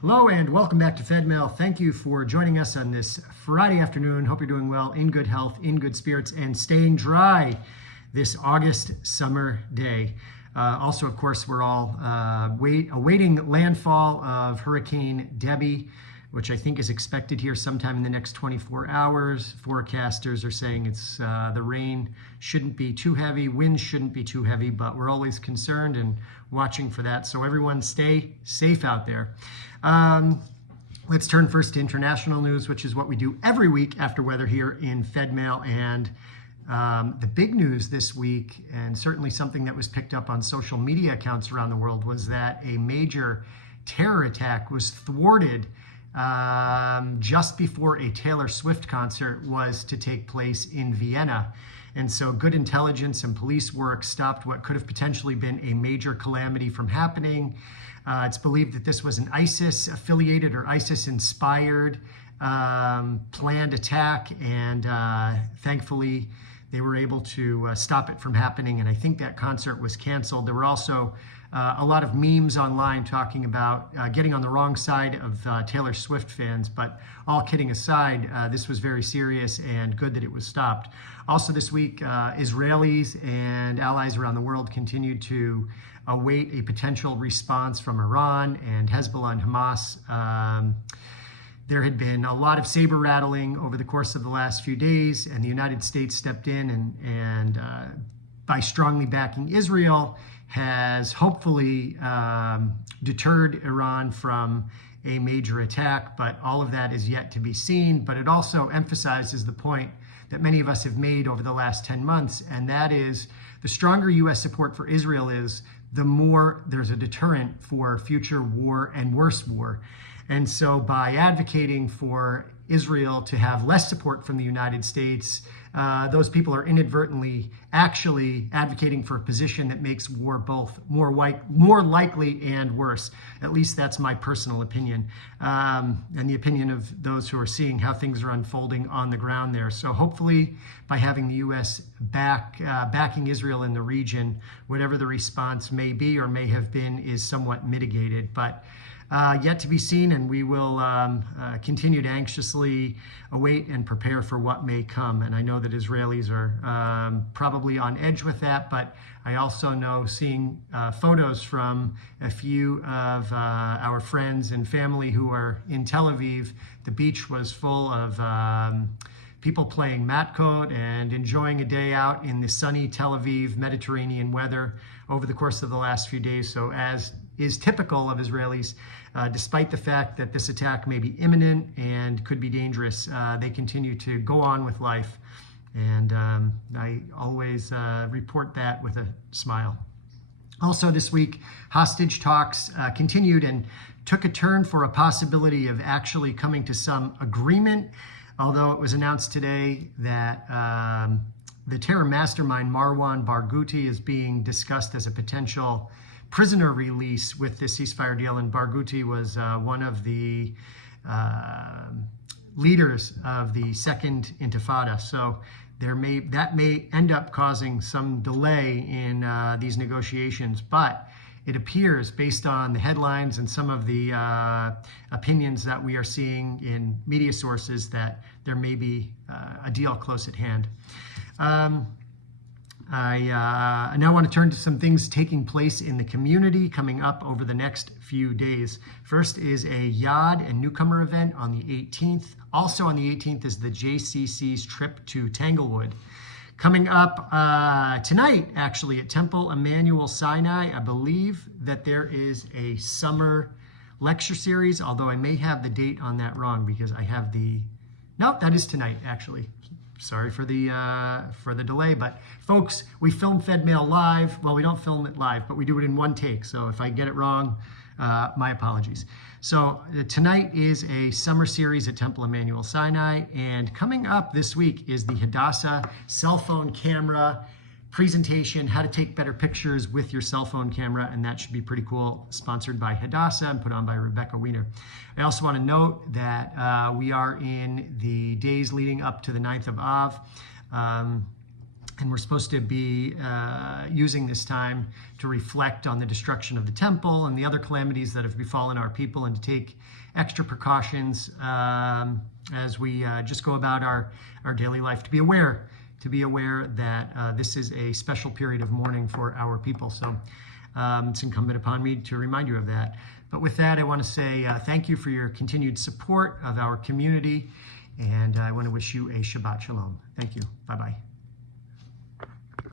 Hello and welcome back to Fedmail. Thank you for joining us on this Friday afternoon. Hope you're doing well, in good health, in good spirits, and staying dry this August summer day. Also, of course, we're all awaiting landfall of Hurricane Debbie, which I think is expected here sometime in the next 24 hours. Forecasters are saying the rain shouldn't be too heavy, winds shouldn't be too heavy, but we're always concerned and watching for that. So everyone stay safe out there. Let's turn first to international news, which is what we do every week after weather here in Fedmail. And the big news this week, and certainly something that was picked up on social media accounts around the world, was that a major terror attack was thwarted just before a Taylor Swift concert was to take place in Vienna. And so good intelligence and police work stopped what could have potentially been a major calamity from happening. It's believed that this was an ISIS-affiliated or ISIS-inspired planned attack, and thankfully they were able to stop it from happening, and I think that concert was canceled. There were also a lot of memes online talking about getting on the wrong side of Taylor Swift fans, but all kidding aside, this was very serious and good that it was stopped. Also this week, Israelis and allies around the world continued to await a potential response from Iran and Hezbollah and Hamas. There had been a lot of saber rattling over the course of the last few days, and the United States stepped in and by strongly backing Israel, has hopefully deterred Iran from a major attack, but all of that is yet to be seen. But it also emphasizes the point that many of us have made over the last 10 months, and that is the stronger U.S. support for Israel is, the more there's a deterrent for future war and worse war. And so by advocating for Israel to have less support from the United States, those people are inadvertently actually advocating for a position that makes war both more likely and worse. At least that's my personal opinion, and the opinion of those who are seeing how things are unfolding on the ground there. So hopefully by having the U.S. backing Israel in the region, whatever the response may be or may have been is somewhat mitigated. But yet to be seen, and we will continue to anxiously await and prepare for what may come. And I know that Israelis are probably on edge with that, but I also know, seeing photos from a few of our friends and family who are in Tel Aviv, the beach was full of people playing matkot and enjoying a day out in the sunny Tel Aviv Mediterranean weather over the course of the last few days. So as is typical of Israelis, despite the fact that this attack may be imminent and could be dangerous, they continue to go on with life. And I always report that with a smile. Also this week, hostage talks continued and took a turn for a possibility of actually coming to some agreement, although it was announced today that the terror mastermind Marwan Barghouti is being discussed as a potential prisoner release with this ceasefire deal, and Barghouti was one of the leaders of the second Intifada. So that may end up causing some delay in these negotiations, but it appears, based on the headlines and some of the opinions that we are seeing in media sources, that there may be a deal close at hand. I now want to turn to some things taking place in the community coming up over the next few days. First is a Yad and newcomer event on the 18th. Also on the 18th is the JCC's trip to Tanglewood. Coming up tonight, actually, at Temple Emmanuel Sinai, I believe that there is a summer lecture series, although I may have the date on that wrong because I have no, that is tonight, actually. Sorry for the delay, but folks, we film Fedmail live. Well, we don't film it live, but we do it in one take. So if I get it wrong, my apologies. So tonight is a summer series at Temple Emmanuel Sinai, and coming up this week is the Hadassah cell phone camera presentation, how to take better pictures with your cell phone camera, and that should be pretty cool, sponsored by Hadassah and put on by Rebecca Wiener. I also want to note that we are in the days leading up to the 9th of Av, And we're supposed to be using this time to reflect on the destruction of the temple and the other calamities that have befallen our people, and to take extra precautions as we just go about our daily life, to be aware that this is a special period of mourning for our people. So it's incumbent upon me to remind you of that. But with that, I want to say thank you for your continued support of our community, and I want to wish you a Shabbat Shalom. Thank you. Bye-bye.